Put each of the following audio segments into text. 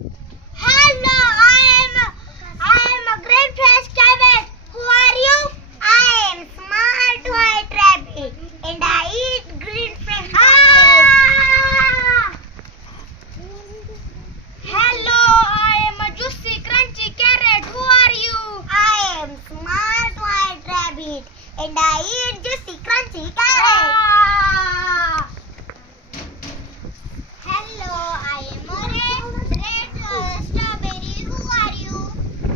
Hello, I am a great fresh cabbage. Who are you? I am smart white rabbit and I eat green fresh cabbage. Hello, I am a juicy crunchy carrot. Who are you? I am smart white rabbit and I eat juicy crunchy carrot. Hello, I am a red strawberry. Who are you?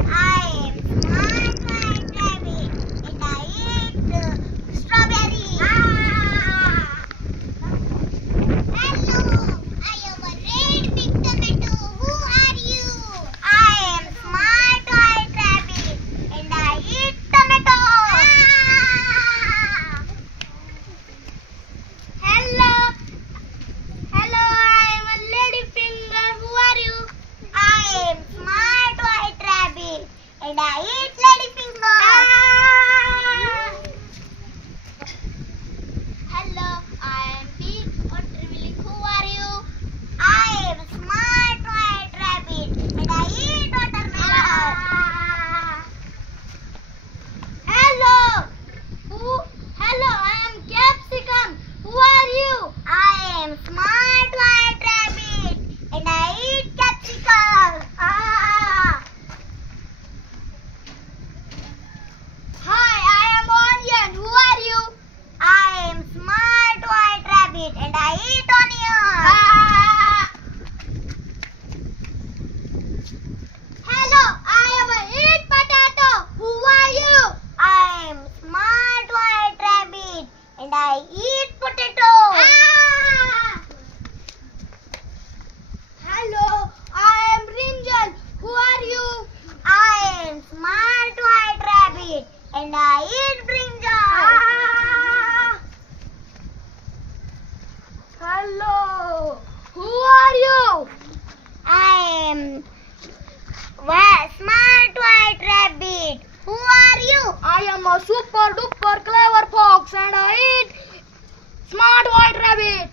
I am smart white rabbit and I eat strawberry. Hello, I am a red big tomato. Who are you? I am smart white rabbit and I eat tomato. Hello. Hello, I am a lady finger. Who are you? I am smart white rabbit and I eat lady finger. Hello, I am big watermelon. Who are you? I am smart white rabbit and I eat watermelon. Hello. Hello, I am capsicum. Who are you? I am smart white rabbit and I eat capsicum. Hi, I am onion. Who are you? I am smart white rabbit and I eat onion. Hello, I am a eat potato. Who are you? I am smart white rabbit and I eat potato. Hello, I am brinjal. Who are you? I am smart white rabbit and I eat brinjal. Hello, who are you? I am smart white rabbit. Who are you? I am a super duper clever fox and I eat smart white rabbit.